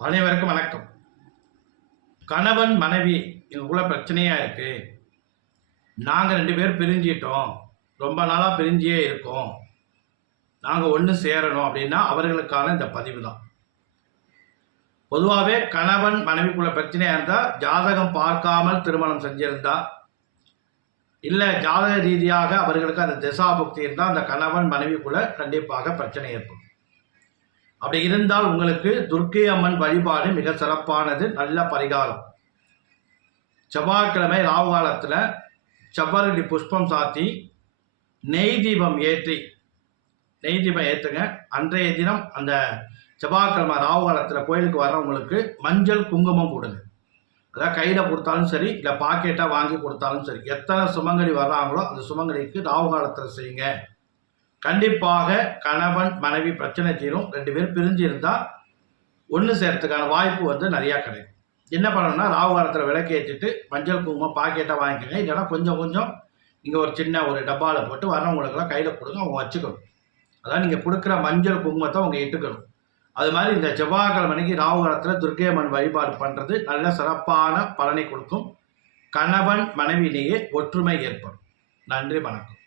அனைவருக்கும் வணக்கம். கணவன் மனைவி எங்களுக்குள்ள பிரச்சனையாக இருக்குது, நாங்கள் 2 பேர் பிரிஞ்சிட்டோம், ரொம்ப நாளாக பிரிஞ்சியே இருக்கோம், நாங்கள் ஒன்று சேரணும் அப்படின்னா அவர்களுக்கான இந்த பதிவு தான். பொதுவாகவே கணவன் மனைவிக்குள்ள பிரச்சனையாக இருந்தால் ஜாதகம் பார்க்காமல் திருமணம் செஞ்சிருந்தா, இல்லை ஜாதக ரீதியாக அவர்களுக்கு அந்த திசாபுக்தி இருந்தால் அந்த கணவன் மனைவிக்குள்ள கண்டிப்பாக பிரச்சனை ஏற்படும். அப்படி இருந்தால் உங்களுக்கு துர்க்கை அம்மன் வழிபாடு மிக சிறப்பானது, நல்ல பரிகாரம். செவ்வாய்க்கிழமை ராவு காலத்தில் செவ்வரளி புஷ்பம் சாத்தி நெய் தீபம் ஏற்றுங்க. அன்றைய தினம் அந்த செவ்வாய்க்கிழமை ராவு காலத்தில் கோயிலுக்கு வர்றவங்களுக்கு மஞ்சள் குங்குமம் கொடுங்க. அதாவது கையில் கொடுத்தாலும் சரி, இல்லை பாக்கெட்டாக வாங்கி கொடுத்தாலும் சரி, எத்தனை சுமங்கலி வர்றாங்களோ அந்த சுமங்கலிக்கு ராவு காலத்தில் செய்யுங்க. கண்டிப்பாக கணவன் மனைவி பிரச்சனை தீரும். 2 பேர் பிரிஞ்சு இருந்தால் ஒன்று சேர்த்துக்கான வாய்ப்பு நிறையா கிடைக்கும். என்ன பண்ணணும்னா, ராவு காலத்தில் விளக்கு ஏற்றிட்டு மஞ்சள் குங்குமம் பாக்கெட்டாக வாங்கிக்கோங்க. இல்லைன்னா கொஞ்சம் இங்கே ஒரு சின்ன ஒரு டப்பாவில் போட்டு வர்றவங்களுக்கெல்லாம் கையில் கொடுங்க, அவங்க வச்சுக்கணும். அதான் நீங்கள் கொடுக்குற மஞ்சள் குங்குமத்தை அவங்க இட்டுக்கணும். அது மாதிரி இந்த செவ்வாய்க்கிழமைக்கு ராவு காலத்தில் துர்க்கை அம்மன் வழிபாடு பண்ணுறது நல்ல சிறப்பான பலனை கொடுக்கும். கணவன் மனைவியிலேயே ஒற்றுமை ஏற்படும். நன்றி, வணக்கம்.